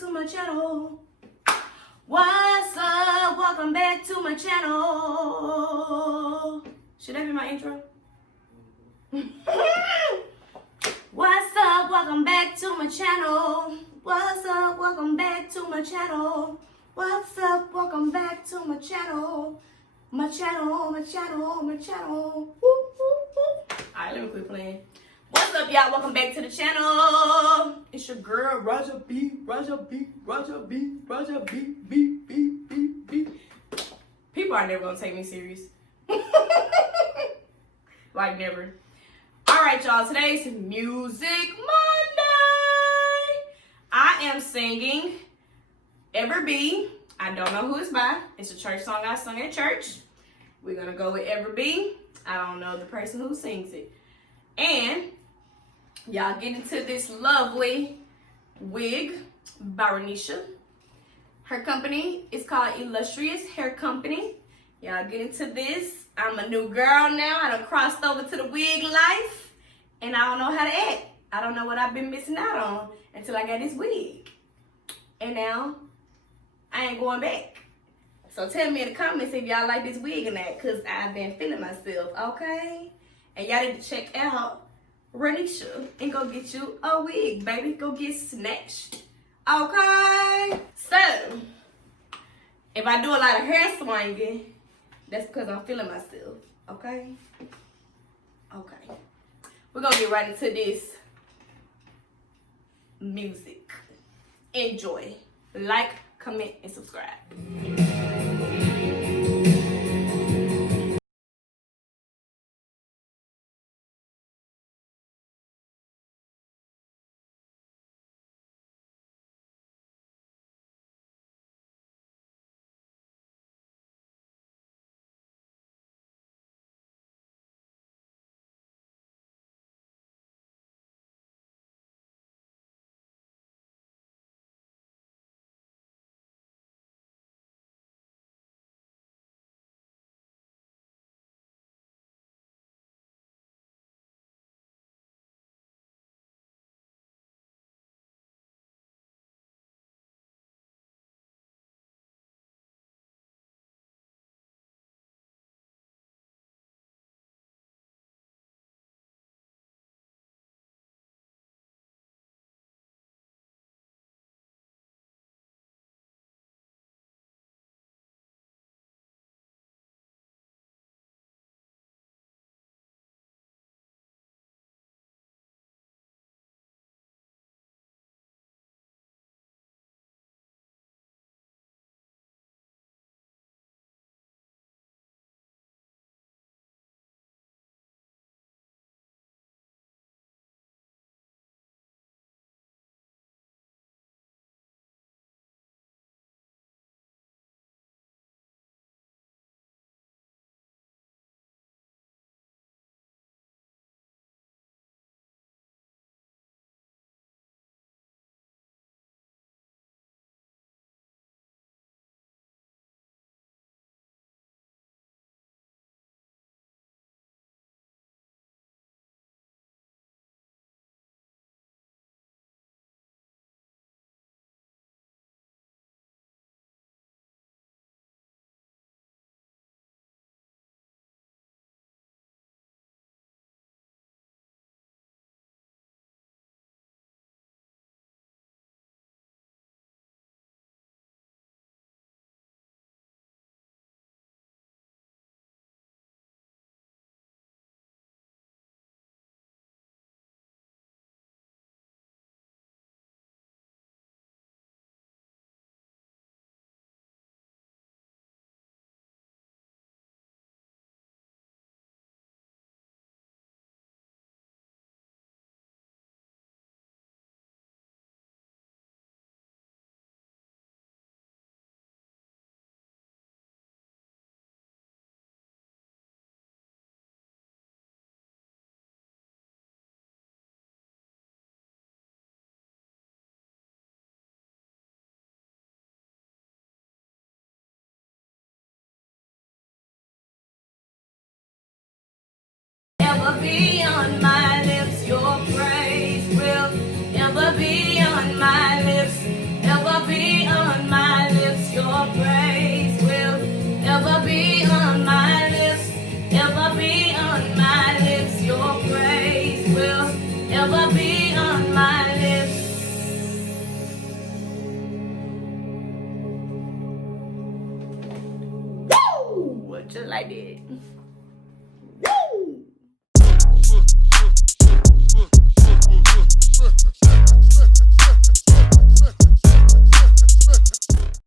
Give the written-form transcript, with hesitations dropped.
to my channel. What's up? Welcome back to my channel. Should that be my intro? What's up? Welcome back to my channel. What's up? Welcome back to my channel. What's up? Welcome back to my channel. My channel, my channel, my channel. Woo, woo, woo. Alright, let me quit playing. What's up, y'all? Welcome back to the channel. It's your girl, Raja B, Raja B, Raja B, Raja B, B, B, B, B. People are never gonna take me serious. Like never. Alright, y'all. Today's Music Monday. I am singing Ever Be. I don't know who it's by. It's a church song I sung at church. We're gonna go with Ever Be. I don't know the person who sings it. And y'all get into this lovely wig by Renisha. Her company is called Illustrious Hair Company. Y'all get into this. I'm a new girl now. I done crossed over to the wig life. And I don't know how to act. I don't know what I've been missing out on until I got this wig. And now I ain't going back. So tell me in the comments if y'all like this wig or not, because I've been feeling myself, okay? And y'all need to check out Renisha and go get you a wig, baby. Go get snatched, okay? So, if I do a lot of hair swinging, that's because I'm feeling myself, okay? Okay. We're going to get right into this music. Enjoy. Like, comment, and subscribe. ever be on my list. Woo! Just like that.